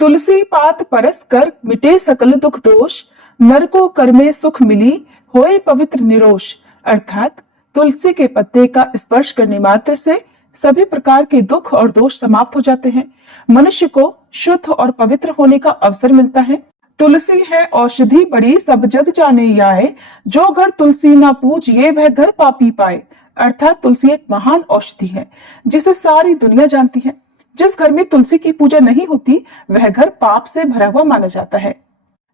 तुलसी पात परस कर मिटे सकल दुख दोष, नर को कर में सुख मिली, होए पवित्र निरोष। अर्थात तुलसी के पत्ते का स्पर्श करने मात्र से सभी प्रकार के दुख और दोष समाप्त हो जाते हैं। मनुष्य को शुद्ध और पवित्र होने का अवसर मिलता है। तुलसी है औषधि बड़ी सब जग जाने आए, जो घर तुलसी ना पूजिए वह घर पापी पाए। अर्थात तुलसी एक महान औषधि है जिसे सारी दुनिया जानती है। जिस घर में तुलसी की पूजा नहीं होती वह घर पाप से भरा हुआ माना जाता है।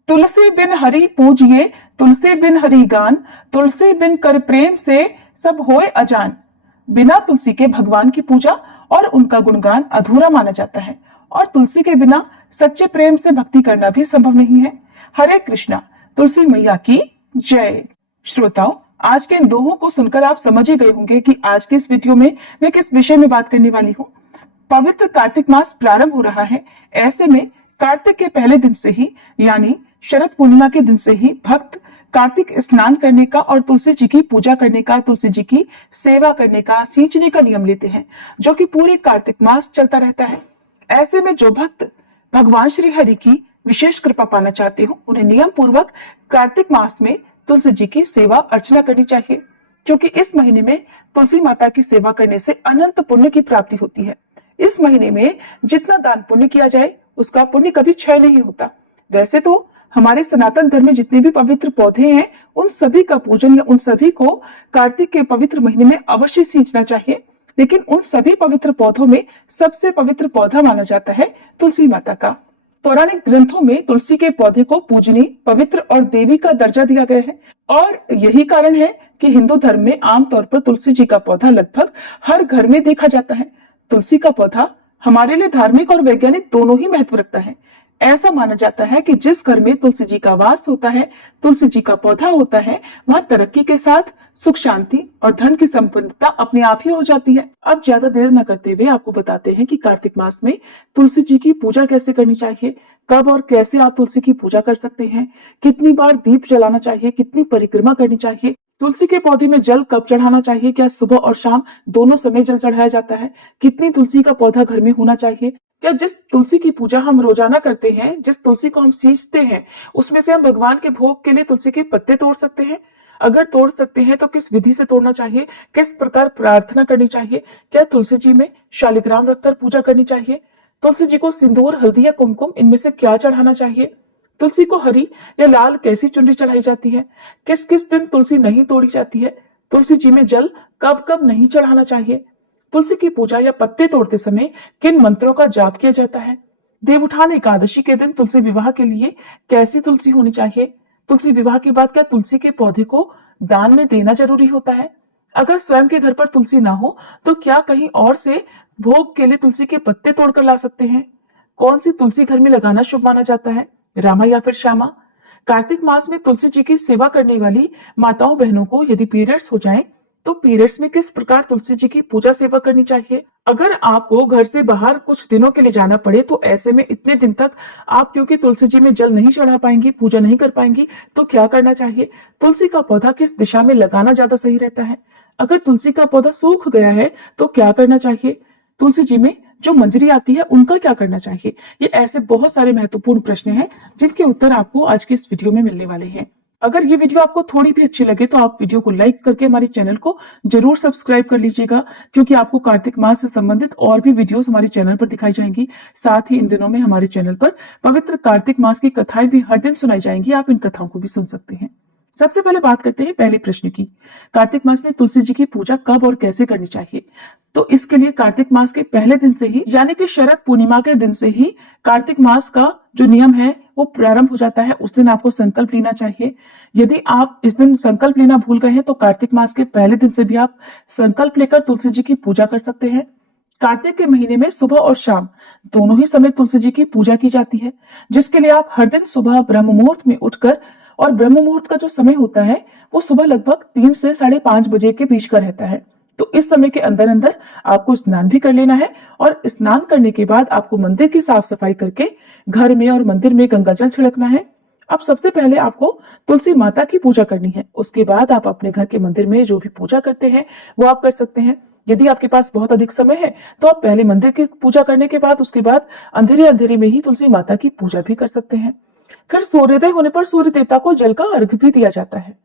तुलसी बिन हरि पूजिए, तुलसी बिन हरि गान, तुलसी बिन कर प्रेम से सब होए अजान। बिना तुलसी के भगवान की पूजा और उनका गुणगान अधूरा माना जाता है और तुलसी के बिना सच्चे प्रेम से भक्ति करना भी संभव नहीं है। हरे कृष्णा। तुलसी मैया की जय। श्रोताओ, आज के इन दोहों को सुनकर आप समझ ही गए होंगे कि आज के इस वीडियो में मैं किस विषय में बात करने वाली हूँ। पवित्र कार्तिक मास प्रारंभ हो रहा है। ऐसे में कार्तिक के पहले दिन से ही यानी शरद पूर्णिमा के दिन से ही भक्त कार्तिक स्नान करने का और तुलसी जी की पूजा करने का, तुलसी जी की सेवा करने का, सींचने का नियम लेते हैं, जो कि पूरे कार्तिक मास चलता रहता है। ऐसे में जो भक्त भगवान श्री हरि की विशेष कृपा पाना चाहते हो, उन्हें नियम पूर्वक कार्तिक मास में तुलसी जी की सेवा अर्चना करनी चाहिए, क्योंकि इस महीने में तुलसी माता की सेवा करने से अनंत पुण्य की प्राप्ति होती है। इस महीने में जितना दान पुण्य किया जाए उसका पुण्य कभी क्षय नहीं होता। वैसे तो हमारे सनातन धर्म में जितने भी पवित्र पौधे हैं उन सभी का पूजन या उन सभी को कार्तिक के पवित्र महीने में अवश्य सींचना चाहिए, लेकिन उन सभी पवित्र पौधों में सबसे पवित्र पौधा माना जाता है तुलसी माता का। पौराणिक ग्रंथों में तुलसी के पौधे को पूजनीय, पवित्र और देवी का दर्जा दिया गया है और यही कारण है कि हिंदू धर्म में आमतौर पर तुलसी जी का पौधा लगभग हर घर में देखा जाता है। तुलसी का पौधा हमारे लिए धार्मिक और वैज्ञानिक दोनों ही महत्व रखता है। ऐसा माना जाता है कि जिस घर में तुलसी जी का वास होता है, तुलसी जी का पौधा होता है, वहां तरक्की के साथ सुख शांति और धन की संपन्नता अपने आप ही हो जाती है। अब ज्यादा देर न करते हुए आपको बताते हैं कि कार्तिक मास में तुलसी जी की पूजा कैसे करनी चाहिए, कब और कैसे आप तुलसी की पूजा कर सकते हैं, कितनी बार दीप जलाना चाहिए, कितनी परिक्रमा करनी चाहिए, तुलसी के पौधे में जल कब चढ़ाना चाहिए, क्या सुबह और शाम दोनों समय जल चढ़ाया जाता है, कितनी तुलसी का पौधा घर में होना चाहिए, क्या जिस तुलसी की पूजा हम रोजाना करते हैं, जिस तुलसी को हम सींचते हैं, उसमें से हम भगवान के भोग के लिए तुलसी के पत्ते तोड़ सकते हैं, अगर तोड़ सकते हैं तो किस विधि से तोड़ना चाहिए, किस प्रकार प्रार्थना करनी चाहिए, क्या तुलसी जी में शालिग्राम रखकर पूजा करनी चाहिए, तुलसी जी को सिंदूर, हल्दी या कुमकुम इनमें से क्या चढ़ाना चाहिए, तुलसी को हरी या लाल कैसी चुनरी चढ़ाई जाती है, किस किस दिन तुलसी नहीं तोड़ी जाती है, तुलसी जी में जल कब कब नहीं चढ़ाना चाहिए, तुलसी की पूजा या पत्ते तोड़ते समय किन मंत्रों का जाप किया जाता है, देवउठान एकादशी के दिन तुलसी विवाह के लिए कैसी तुलसी होनी चाहिए, तुलसी विवाह के बाद क्या तुलसी के पौधे को दान में देना जरूरी होता है, अगर स्वयं के घर पर तुलसी ना हो तो क्या कहीं और से भोग के लिए तुलसी के पत्ते तोड़कर ला सकते हैं, कौन सी तुलसी घर में लगाना शुभ माना जाता है, रामा या फिर श्यामा। कार्तिक मास में तुलसी जी की सेवा करने वाली माताओं बहनों को यदि पीरियड्स हो जाएं, तो पीरियड्स में किस प्रकार तुलसी जी की पूजा सेवा करनी चाहिए। अगर आपको घर से बाहर कुछ दिनों के लिए जाना पड़े तो ऐसे में इतने दिन तक आप क्योंकि तुलसी जी में जल नहीं चढ़ा पाएंगी, पूजा नहीं कर पाएंगी, तो क्या करना चाहिए, तुलसी का पौधा किस दिशा में लगाना ज्यादा सही रहता है, अगर तुलसी का पौधा सूख गया है तो क्या करना चाहिए, तुलसी जी में जो मंजरी आती है उनका क्या करना चाहिए। ये ऐसे बहुत सारे महत्वपूर्ण प्रश्न हैं जिनके उत्तर आपको आज की इस वीडियो में मिलने वाले हैं। अगर ये वीडियो आपको थोड़ी भी अच्छी लगे तो आप वीडियो को लाइक करके हमारे चैनल को जरूर सब्सक्राइब कर लीजिएगा, क्योंकि आपको कार्तिक मास से संबंधित और भी वीडियोस हमारे चैनल पर दिखाई जाएंगी। साथ ही इन दिनों में हमारे चैनल पर पवित्र कार्तिक मास की कथाएं भी हर दिन सुनाई जाएंगी, आप इन कथाओं को भी सुन सकते हैं। सबसे पहले बात करते हैं पहले प्रश्न की, कार्तिक मास में तुलसी जी की पूजा कब और कैसे करनी चाहिए। तो इसके लिए कार्तिक मास के पहले दिन से ही यानी कि शरद पूर्णिमा के दिन से ही कार्तिक मास का जो नियम है वो प्रारंभ हो जाता है। उस दिन आपको संकल्प लेना चाहिए। यदि आप इस दिन संकल्प लेना भूल गए हैं तो कार्तिक मास के पहले दिन से भी आप संकल्प लेकर तुलसी जी की पूजा कर सकते हैं। कार्तिक के महीने में सुबह और शाम दोनों ही समय तुलसी जी की पूजा की जाती है, जिसके लिए आप हर दिन सुबह ब्रह्म मुहूर्त में उठकर, और ब्रह्म मुहूर्त का जो समय होता है वो सुबह लगभग 3 से 5:30 बजे के बीच का रहता है। तो इस समय के अंदर अंदर आपको स्नान भी कर लेना है और स्नान करने के बाद आपको मंदिर की साफ सफाई करके घर में और मंदिर में गंगा जल छिड़कना है। अब सबसे पहले आपको तुलसी माता की पूजा करनी है, उसके बाद आप अपने घर के मंदिर में जो भी पूजा करते हैं वो आप कर सकते हैं। यदि आपके पास बहुत अधिक समय है तो आप पहले मंदिर की पूजा करने के बाद उसके बाद अंधेरे अंधेरे में ही तुलसी माता की पूजा भी कर सकते हैं। फिर सूर्योदय होने पर सूर्य देवता को जल का अर्घ्य भी दिया जाता है।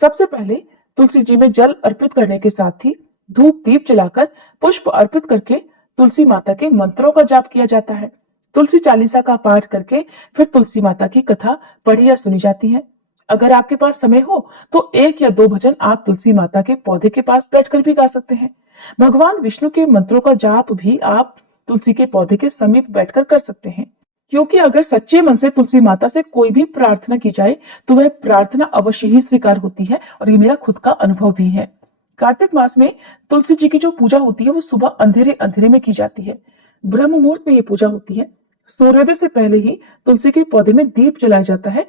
सबसे पहले तुलसी जी में जल अर्पित करने के साथ ही धूप दीप जलाकर पुष्प अर्पित करके तुलसी माता के मंत्रों का जाप किया जाता है। तुलसी चालीसा का पाठ करके फिर तुलसी माता की कथा पढ़ी या सुनी जाती है। अगर आपके पास समय हो तो एक या दो भजन आप तुलसी माता के पौधे के पास बैठकर भी गा सकते हैं। भगवान विष्णु के मंत्रों का जाप भी आप तुलसी के पौधे के समीप बैठकर कर सकते हैं, क्योंकि अगर सच्चे मन से तुलसी माता से कोई भी प्रार्थना की जाए तो वह प्रार्थना अवश्य ही स्वीकार होती है, और ये मेरा खुद का अनुभव भी है। कार्तिक मास में तुलसी जी की जो पूजा होती है वो सुबह अंधेरे अंधेरे में की जाती है। ब्रह्म मुहूर्त में ये पूजा होती है। सूर्योदय से पहले ही तुलसी के पौधे में दीप जलाया जाता है।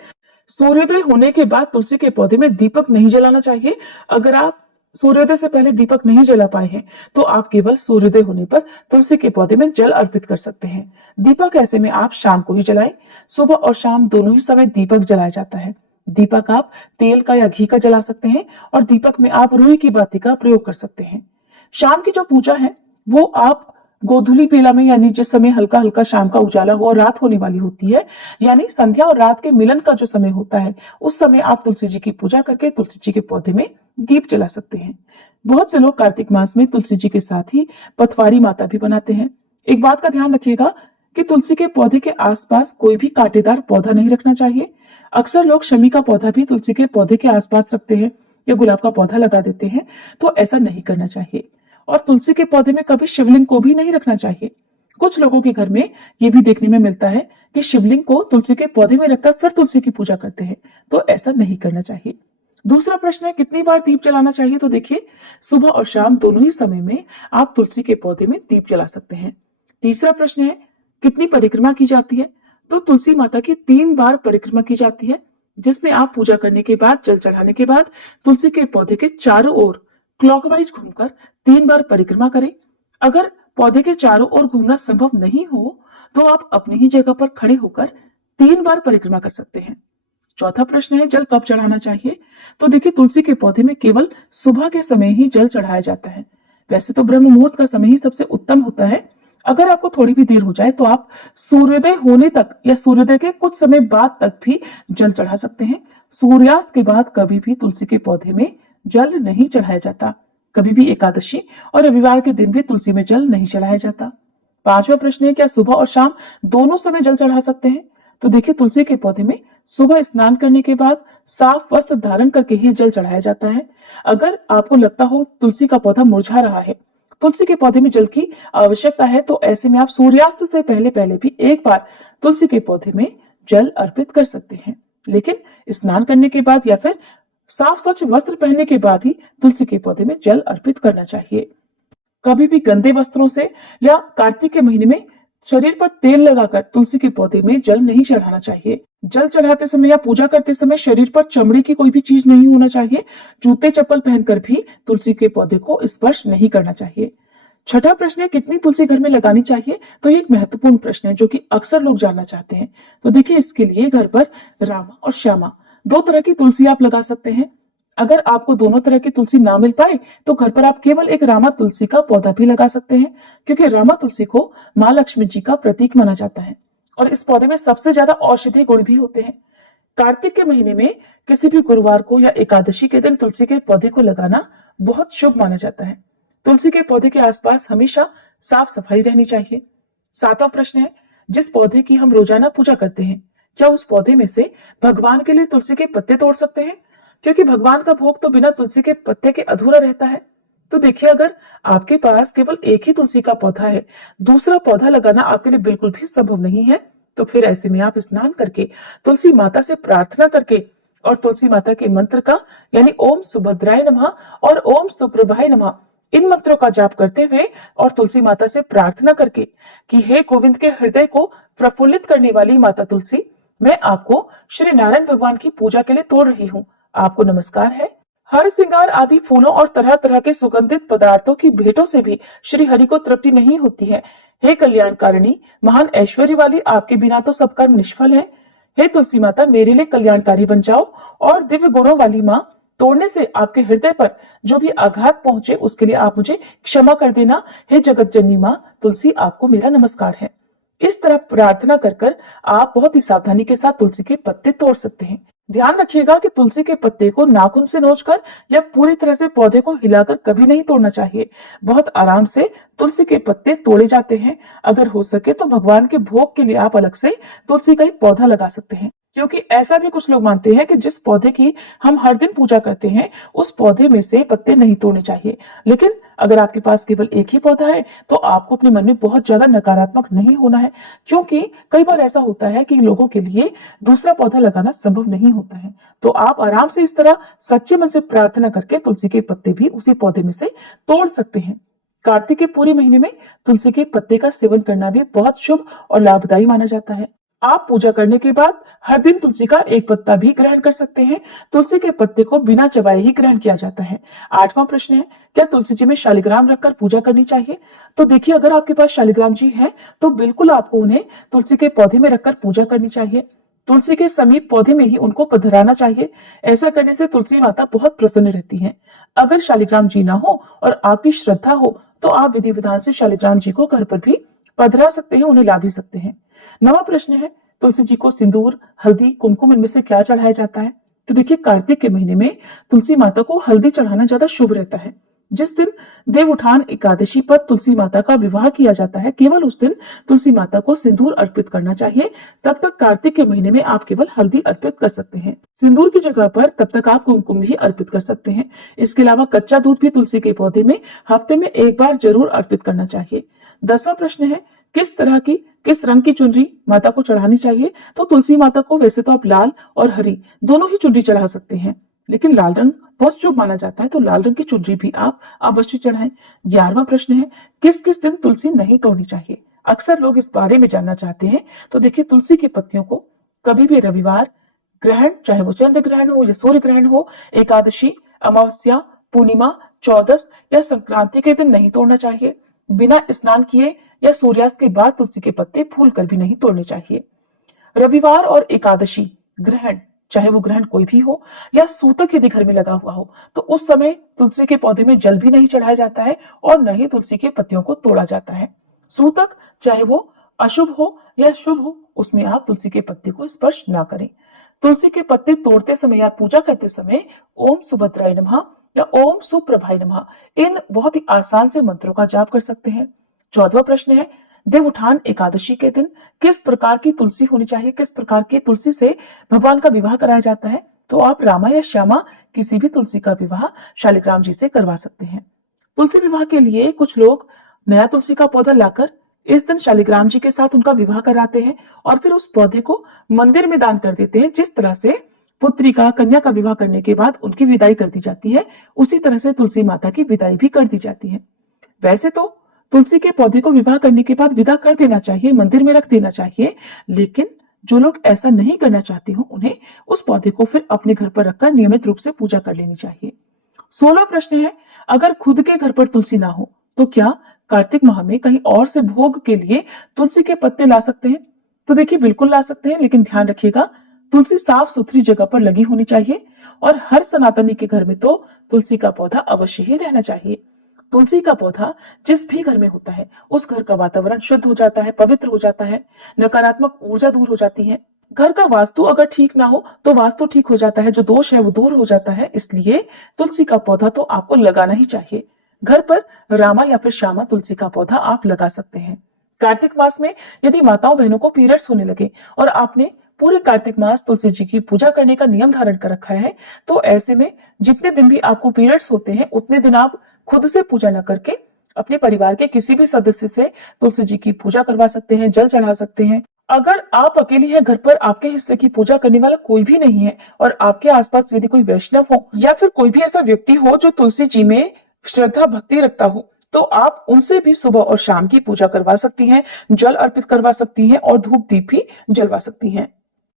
सूर्योदय होने के बाद तुलसी के पौधे में दीपक नहीं जलाना चाहिए। अगर आप सूर्योदय से पहले दीपक नहीं जला पाए हैं तो आप केवल सूर्योदय होने पर तुलसी के पौधे में जल अर्पित कर सकते हैं। दीपक ऐसे में आप शाम को ही जलाएं। सुबह और शाम दोनों ही समय दीपक जलाया जाता है। दीपक आप तेल का या घी का जला सकते हैं, और दीपक में आप रुई की बाती का प्रयोग कर सकते हैं। शाम की जो पूजा है वो आप गोधूली बेला में, यानी जिस समय हल्का हल्का शाम का उजाला हो और रात होने वाली होती है, यानी संध्या और रात के मिलन का जो समय होता है, उस समय आप तुलसी जी की पूजा करके तुलसी जी के पौधे में दीप जला सकते हैं। बहुत से लोग कार्तिक मास में तुलसी जी के साथ ही पथवारी माता भी बनाते हैं। एक बात का ध्यान रखिएगा कि तुलसी के पौधे के आसपास कोई भी कांटेदार पौधा नहीं रखना चाहिए। अक्सर लोग शमी का पौधा भी तुलसी के पौधे के आसपास रखते हैं या गुलाब का पौधा लगा देते हैं, तो ऐसा नहीं करना चाहिए। और तुलसी के पौधे में कभी शिवलिंग को भी नहीं रखना चाहिए। कुछ लोगों के घर में ये भी देखने में मिलता है कि शिवलिंग को तुलसी के पौधे में रखकर फिर तुलसी की पूजा करते हैं, तो ऐसा नहीं करना चाहिए। दूसरा प्रश्न है कितनी बार दीप जलाना चाहिए, तो देखिए सुबह और शाम दोनों ही समय में आप तुलसी के पौधे में दीप जला सकते हैं। तीसरा प्रश्न है कितनी परिक्रमा की जाती है, तो तुलसी माता की 3 बार परिक्रमा की जाती है, जिसमें आप पूजा करने के बाद, जल चढ़ाने के बाद तुलसी के पौधे के चारों ओर क्लॉकवाइज घूमकर 3 बार परिक्रमा करें। अगर पौधे के चारों ओर घूमना संभव नहीं हो तो आप अपनी ही जगह पर खड़े होकर 3 बार परिक्रमा कर सकते हैं। चौथा प्रश्न है जल कब चढ़ाना चाहिए, तो देखिए तुलसी के पौधे में केवल सुबह के समय ही जल चढ़ाया जाता है। वैसे तो ब्रह्म मुहूर्त का समय ही सबसे उत्तम होता है। अगर आपको थोड़ी भी देर हो जाए तो आप सूर्योदय होने तक या सूर्योदय के कुछ समय बाद तक भी जल चढ़ा सकते हैं। सूर्यास्त के बाद कभी भी तुलसी के पौधे में जल नहीं चढ़ाया जाता। कभी भी एकादशी और रविवार के दिन भी तुलसी में जल नहीं चढ़ाया जाता। पांचवा प्रश्न है क्या सुबह और शाम दोनों समय जल चढ़ा सकते हैं, तो देखिए तुलसी के पौधे में सुबह स्नान करने के बाद साफ वस्त्र धारण करके ही जल चढ़ाया जाता है। अगर आपको लगता हो तुलसी का पौधा मुरझा रहा है, तुलसी के पौधे में जल की आवश्यकता है, तो ऐसे में आप सूर्यास्त से पहले पहले भी एक बार तुलसी के पौधे में जल अर्पित कर सकते हैं। लेकिन स्नान करने के बाद या फिर साफ स्वच्छ वस्त्र पहनने के बाद ही तुलसी के पौधे में जल अर्पित करना चाहिए। कभी भी गंदे वस्त्रों से या कार्तिक के महीने में शरीर पर तेल लगाकर तुलसी के पौधे में जल नहीं चढ़ाना चाहिए। जल चढ़ाते समय या पूजा करते समय शरीर पर चमड़ी की कोई भी चीज नहीं होना चाहिए। जूते चप्पल पहनकर भी तुलसी के पौधे को स्पर्श नहीं करना चाहिए। छठा प्रश्न है कितनी तुलसी घर में लगानी चाहिए, तो ये एक महत्वपूर्ण प्रश्न है जो कि अक्सर लोग जानना चाहते हैं। तो देखिए इसके लिए घर पर रामा और श्यामा 2 तरह की तुलसी आप लगा सकते हैं। अगर आपको दोनों तरह की तुलसी ना मिल पाए तो घर पर आप केवल एक रामा तुलसी का पौधा भी लगा सकते हैं, क्योंकि रामा तुलसी को माँ लक्ष्मी जी का प्रतीक माना जाता है और इस पौधे में सबसे ज्यादा औषधीय गुण भी होते हैं। कार्तिक के महीने में किसी भी गुरुवार को या एकादशी के दिन तुलसी के पौधे को लगाना बहुत शुभ माना जाता है। तुलसी के पौधे के आसपास हमेशा साफ सफाई रहनी चाहिए। सातवां प्रश्न है जिस पौधे की हम रोजाना पूजा करते हैं क्या उस पौधे में से भगवान के लिए तुलसी के पत्ते तोड़ सकते हैं, क्योंकि भगवान का भोग तो बिना तुलसी के पत्ते के अधूरा रहता है। तो देखिए अगर आपके पास केवल एक ही तुलसी का पौधा है, दूसरा पौधा लगाना आपके लिए बिल्कुल भी संभव नहीं है, तो फिर ऐसे में आप स्नान करके तुलसी माता से प्रार्थना करके और तुलसी माता के मंत्र का यानी ओम सुभद्राय नमः और ओम सुप्रभाय नमः इन मंत्रों का जाप करते हुए और तुलसी माता से प्रार्थना करके कि हे गोविंद के हृदय को प्रफुल्लित करने वाली माता तुलसी, मैं आपको श्री नारायण भगवान की पूजा के लिए तोड़ रही हूँ। आपको नमस्कार है। हर श्रृंगार आदि फूलों और तरह तरह के सुगंधित पदार्थों की भेंटों से भी श्री हरि को तृप्ति नहीं होती है। हे कल्याणकारिणी, महान ऐश्वर्य वाली, आपके बिना तो सब कर्म निष्फल है। हे तुलसी माता, मेरे लिए कल्याणकारी बन जाओ और दिव्य गुणों वाली माँ, तोड़ने से आपके हृदय पर जो भी आघात पहुंचे उसके लिए आप मुझे क्षमा कर देना। हे जगत जननी माँ तुलसी, आपको मेरा नमस्कार है। इस तरह प्रार्थना कर कर आप बहुत ही सावधानी के साथ तुलसी के पत्ते तोड़ सकते हैं। ध्यान रखिएगा कि तुलसी के पत्ते को नाखून से नोचकर या पूरी तरह से पौधे को हिलाकर कभी नहीं तोड़ना चाहिए। बहुत आराम से तुलसी के पत्ते तोड़े जाते हैं। अगर हो सके तो भगवान के भोग के लिए आप अलग से तुलसी का एक पौधा लगा सकते हैं, क्योंकि ऐसा भी कुछ लोग मानते हैं कि जिस पौधे की हम हर दिन पूजा करते हैं उस पौधे में से पत्ते नहीं तोड़ने चाहिए। लेकिन अगर आपके पास केवल एक ही पौधा है तो आपको अपने मन में बहुत ज्यादा नकारात्मक नहीं होना है, क्योंकि कई बार ऐसा होता है कि लोगों के लिए दूसरा पौधा लगाना संभव नहीं होता है। तो आप आराम से इस तरह सच्चे मन से प्रार्थना करके तुलसी के पत्ते भी उसी पौधे में से तोड़ सकते हैं। कार्तिक के पूरे महीने में तुलसी के पत्ते का सेवन करना भी बहुत शुभ और लाभदायी माना जाता है। आप पूजा करने के बाद हर दिन तुलसी का एक पत्ता भी ग्रहण कर सकते हैं। तुलसी के पत्ते को बिना चबाए ही ग्रहण किया जाता है। 8वां प्रश्न है, क्या तुलसी जी में शालिग्राम रखकर पूजा करनी चाहिए? तो देखिए, अगर आपके पास शालिग्राम जी है तो बिल्कुल आपको उन्हें तुलसी के पौधे में रखकर पूजा करनी चाहिए। तुलसी के समीप पौधे में ही उनको पधराना चाहिए। ऐसा करने से तुलसी माता बहुत प्रसन्न रहती है। अगर शालिग्राम जी ना हो और आपकी श्रद्धा हो तो आप विधि विधान से शालिग्राम जी को घर पर भी पधरा सकते हैं, उन्हें ला भी सकते हैं। 9वां प्रश्न है, तुलसी जी को सिंदूर, हल्दी, कुमकुम इनमें से क्या चढ़ाया जाता है? तो देखिए, कार्तिक के महीने में तुलसी माता को हल्दी चढ़ाना ज्यादा शुभ रहता है। जिस दिन देवउठान एकादशी पर तुलसी माता का विवाह किया जाता है, केवल उस दिन तुलसी माता को सिंदूर अर्पित करना चाहिए। तब तक कार्तिक के महीने में आप केवल हल्दी अर्पित कर सकते हैं। सिंदूर की जगह पर तब तक आप कुमकुम भी अर्पित कर सकते हैं। इसके अलावा कच्चा दूध भी तुलसी के पौधे में हफ्ते में एक बार जरूर अर्पित करना चाहिए। 10वां प्रश्न है, किस रंग की चुनरी माता को चढ़ानी चाहिए? तो तुलसी माता को वैसे तो आप लाल और हरी दोनों ही चुनरी चढ़ा सकते हैं, लेकिन लाल रंग बहुत शुभ माना जाता है तो लाल रंग की चुनरी भी आप अवश्य चढ़ाएं। 11वां प्रश्न है, किस किस दिन तुलसी नहीं तोड़नी चाहिए? अक्सर लोग इस बारे में जानना चाहते हैं। तो देखिए, तुलसी की पत्तियों को कभी भी रविवार, ग्रहण चाहे वो चंद्र ग्रहण हो या सूर्य ग्रहण हो, एकादशी, अमावस्या, पूर्णिमा, चौदस या संक्रांति के दिन नहीं तोड़ना चाहिए। बिना स्नान किए या सूर्यास्त के बाद तुलसी के पत्ते फूल कर भी नहीं तोड़ने चाहिए। रविवार और एकादशी, ग्रहण चाहे वो ग्रहण कोई भी हो या सूतक यदि घर में लगा हुआ हो तो उस समय तुलसी के पौधे में जल भी नहीं चढ़ाया जाता है और न ही तुलसी के पत्तियों को तोड़ा जाता है। सूतक चाहे वो अशुभ हो या शुभ हो, उसमें आप तुलसी के पत्ते को स्पर्श ना करें। तुलसी के पत्ते तोड़ते समय या पूजा करते समय ओम सुभद्राय नमः या ओम सुप्रभाय नमः इन बहुत ही आसान से मंत्रों का जाप कर सकते हैं। 14वां प्रश्न है, देवउठान एकादशी के दिन किस प्रकार की तुलसी होनी चाहिए? किस प्रकार की तुलसी से भगवान का विवाह कराया जाता है? तो आप रामा या श्यामा किसी भी तुलसी का विवाह शालिग्राम जी से करवा सकते हैं। तुलसी विवाह के लिए कुछ लोग नया तुलसी का पौधा लाकर इस दिन शालिग्राम जी के साथ उनका विवाह कराते हैं और फिर उस पौधे को मंदिर में दान कर देते हैं। जिस तरह से पुत्री का, कन्या का विवाह करने के बाद उनकी विदाई कर दी जाती है, उसी तरह से तुलसी माता की विदाई भी कर दी जाती है। वैसे तो तुलसी के पौधे को विवाह करने के बाद विदा कर देना चाहिए, मंदिर में रख देना चाहिए, लेकिन जो लोग ऐसा नहीं करना चाहते हो उन्हें उस पौधे को फिर अपने घर पर रखकर नियमित रूप से पूजा कर लेनी चाहिए। 16वां प्रश्न है, अगर खुद के घर पर तुलसी ना हो तो क्या कार्तिक माह में कहीं और से भोग के लिए तुलसी के पत्ते ला सकते हैं? तो देखिए, बिल्कुल ला सकते हैं, लेकिन ध्यान रखिएगा तुलसी साफ सुथरी जगह पर लगी होनी चाहिए और हर सनातनी के घर में तो तुलसी का पौधा अवश्य ही रहना चाहिए। तुलसी का पौधा जिस भी घर में होता है उस घर का वातावरण शुद्ध हो जाता है, पवित्र हो जाता है, नकारात्मक ऊर्जा दूर हो जाती है। घर का वास्तु अगर ठीक ना हो तो वास्तु ठीक हो जाता है, जो दोष है वो दूर हो जाता है। इसलिए तुलसी का पौधा तो आपको लगाना ही चाहिए। घर पर रामा या फिर श्यामा तुलसी का पौधा आप लगा सकते हैं। कार्तिक मास में यदि माताओं बहनों को पीरियड्स होने लगे और आपने पूरे कार्तिक मास तुलसी जी की पूजा करने का नियम धारण कर रखा है, तो ऐसे में जितने दिन भी आपको पीरियड्स होते हैं उतने दिन आप खुद से पूजा न करके अपने परिवार के किसी भी सदस्य से तुलसी जी की पूजा करवा सकते हैं, जल चढ़ा सकते हैं। अगर आप अकेली हैं, घर पर आपके हिस्से की पूजा करने वाला कोई भी नहीं है और आपके आसपास यदि कोई वैष्णव हो या फिर कोई भी ऐसा व्यक्ति हो जो तुलसी जी में श्रद्धा भक्ति रखता हो, तो आप उनसे भी सुबह और शाम की पूजा करवा सकती हैं, जल अर्पित करवा सकती हैं और धूप दीप भी जलवा सकती हैं।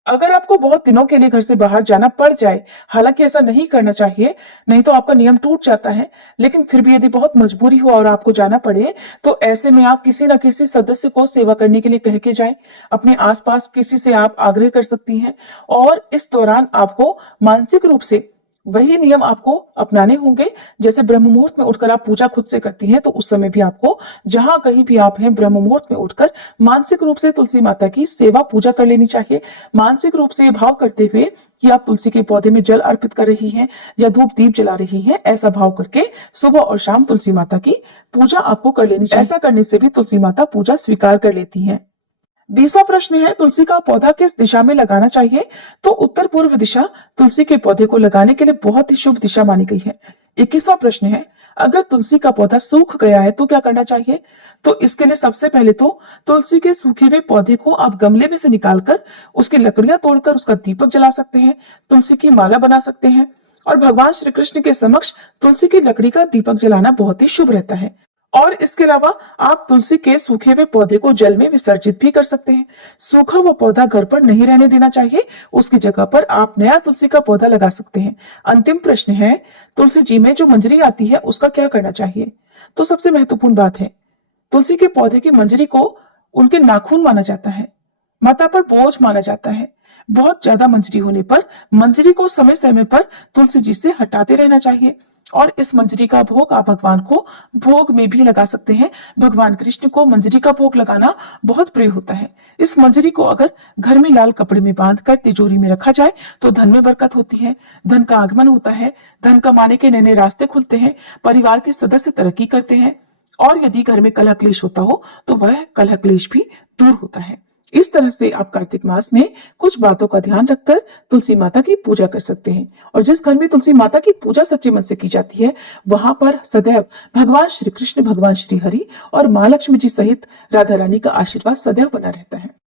अगर आपको बहुत दिनों के लिए घर से बाहर जाना पड़ जाए, हालांकि ऐसा नहीं करना चाहिए, नहीं तो आपका नियम टूट जाता है, लेकिन फिर भी यदि बहुत मजबूरी हो और आपको जाना पड़े तो ऐसे में आप किसी न किसी सदस्य को सेवा करने के लिए कह के जाएं। अपने आसपास किसी से आप आग्रह कर सकती हैं और इस दौरान आपको मानसिक रूप से वही नियम आपको अपनाने होंगे। जैसे ब्रह्म मुहूर्त में उठकर आप पूजा खुद से करती हैं, तो उस समय भी आपको जहां कहीं भी आप हैं ब्रह्म मुहूर्त में उठकर मानसिक रूप से तुलसी माता की सेवा पूजा कर लेनी चाहिए। मानसिक रूप से ये भाव करते हुए कि आप तुलसी के पौधे में जल अर्पित कर रही हैं या धूप दीप जला रही हैं, ऐसा भाव करके सुबह और शाम तुलसी माता की पूजा आपको कर लेनी चाहिए। ऐसा करने से भी तुलसी माता पूजा स्वीकार कर लेती हैं। 20वां प्रश्न है, तुलसी का पौधा किस दिशा में लगाना चाहिए? तो उत्तर पूर्व दिशा तुलसी के पौधे को लगाने के लिए बहुत ही शुभ दिशा मानी गई है। 21वां प्रश्न है, अगर तुलसी का पौधा सूख गया है तो क्या करना चाहिए? तो इसके लिए सबसे पहले तो तुलसी के सूखे हुए पौधे को आप गमले में से निकालकर उसकी लकड़ियां तोड़कर उसका दीपक जला सकते हैं, तुलसी की माला बना सकते हैं और भगवान श्री कृष्ण के समक्ष तुलसी की लकड़ी का दीपक जलाना बहुत ही शुभ रहता है। और इसके अलावा आप तुलसी के सूखे हुए पौधे को जल में विसर्जित भी कर सकते हैं। सूखा हुआ पौधा घर पर नहीं रहने देना चाहिए, उसकी जगह पर आप नया तुलसी का पौधा लगा सकते हैं। अंतिम प्रश्न है, तुलसी जी में जो मंजरी आती है उसका क्या करना चाहिए? तो सबसे महत्वपूर्ण बात है, तुलसी के पौधे की मंजरी को उनके नाखून माना जाता है, माता पर बोझ माना जाता है। बहुत ज्यादा मंजरी होने पर मंजरी को समय समय पर तुलसी जी से हटाते रहना चाहिए और इस मंजरी का भोग आप भगवान को भोग में भी लगा सकते हैं। भगवान कृष्ण को मंजरी का भोग लगाना बहुत प्रिय होता है। इस मंजरी को अगर घर में लाल कपड़े में बांधकर तिजोरी में रखा जाए तो धन में बरकत होती है, धन का आगमन होता है, धन कमाने के नए नए रास्ते खुलते हैं, परिवार के सदस्य तरक्की करते हैं और यदि घर में कलह क्लेश होता हो तो वह कलह क्लेश भी दूर होता है। इस तरह से आप कार्तिक मास में कुछ बातों का ध्यान रखकर तुलसी माता की पूजा कर सकते हैं और जिस घर में तुलसी माता की पूजा सच्चे मन से की जाती है वहां पर सदैव भगवान श्री कृष्ण, भगवान श्री हरि और माँ लक्ष्मी जी सहित राधा रानी का आशीर्वाद सदैव बना रहता है।